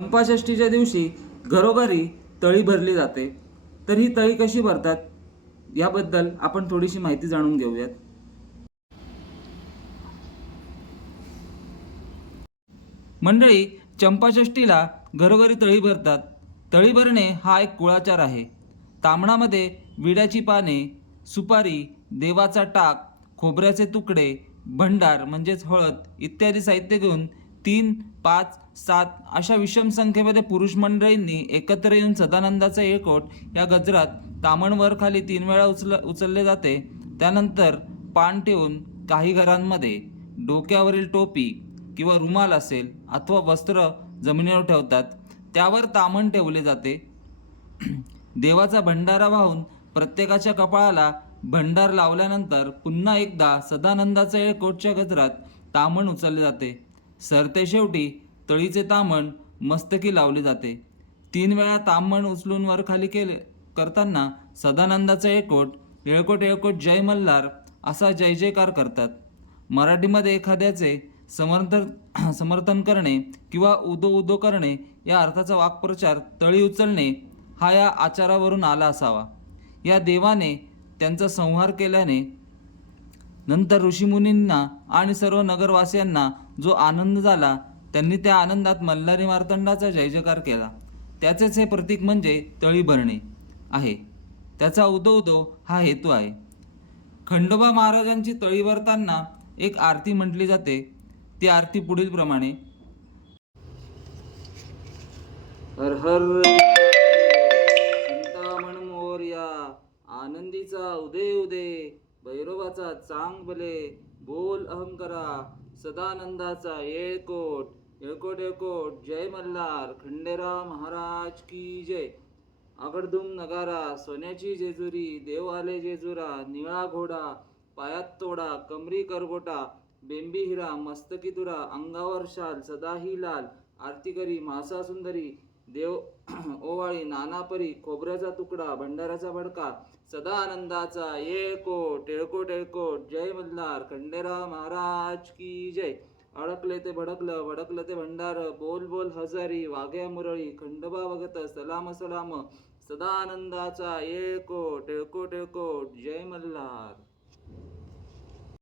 चंपाषष्ठीच्या दिवशी घरोघरी तळी भरली जाते. तर ही तळी कशी भरतात? याबद्दल आपण थोडीशी माहिती जाणून घेऊयात. मंडळी चंपाषष्ठीला घरोघरी तळी भरतात. तळी भरणे हा एक कुळाचार आहे. तांबणामध्ये विड्याची पाने सुपारी देवाचा टाक खोबऱ्याचे तुकडे भंडार म्हणजेच हळद इत्यादी साहित्य घेऊन तीन पाच सात अशा विषम संख्येमध्ये पुरुष मंडळींनी एकत्र येऊन सदानंदाचा एकवट या गजरात तामणवर खाली तीन वेळा उचल उचलले जाते. त्यानंतर पान ठेवून काही घरांमध्ये डोक्यावरील टोपी किंवा रुमाल असेल अथवा वस्त्र जमिनीवर ठेवतात. त्यावर तामण ठेवले जाते. देवाचा भंडारा वाहून प्रत्येकाच्या कपाळाला भंडार लावल्यानंतर पुन्हा एकदा सदानंदाचा येळकोटच्या गजरात तामण उचलले जाते. सरतेशेवटी तळीचे तामण मस्तकी लावले जाते. तीन वेळा तामण उचलून वर खाली केले करताना सदानंदाचा एकोट येळकोट येळकोट जय मल्हार असा जय जयकार करतात. मराठीमध्ये एखाद्याचे समर्थन समर्थन करणे किंवा उदो उदो करणे या अर्थाचा वाक्प्रचार तळी उचलणे हा या आचारावरून आला असावा. या देवाने त्यांचा संहार केल्याने नंतर ऋषीमुनींना आणि सर्व नगरवासियांना जो आनंद झाला त्यांनी त्या आनंदात मल्हारी मार्तंडाचा जय जयकार केला. त्याचेच हे प्रतीक म्हणजे तळी भरणे आहे. त्याचा उदो उदो हा हेतू आहे. खंडोबा महाराजांची तळी भरताना एक आरती म्हटली जाते. ती आरती पुढील प्रमाणे. हर हर चिंतामण मोर्या आनंदीचा उदय उदय. भैरवाचा चांगबले बोल अहंकरा सदानंदाचा येळकोट येळकोट येळकोट जय मल्हार खंडेराव महाराज की जय. आगडधुम नगारा सोन्याची जेजुरी देव आले जेजुरा निळा घोडा पायात तोडा कमरी करगोटा बेंबी हिरा मस्तकी दुरा अंगावर शाल सदाही लाल आरती करी मासा सुंदरी देव ओवाळी नानापरी खोबऱ्याचा तुकडा भंडाराचा भडका सदा आनंदाचा येळकोट टेळकोट टेळकोट जय मल्हार खंडेराव महाराज की जय. अडकले ते भडकलं भडकलं ते भंडार बोल बोल हजारी वाघ्या मुरळी खंडोबा वगत सलाम सलाम सदा आनंदाचा येळकोट टेळकोट टेळकोट जय मल्हार.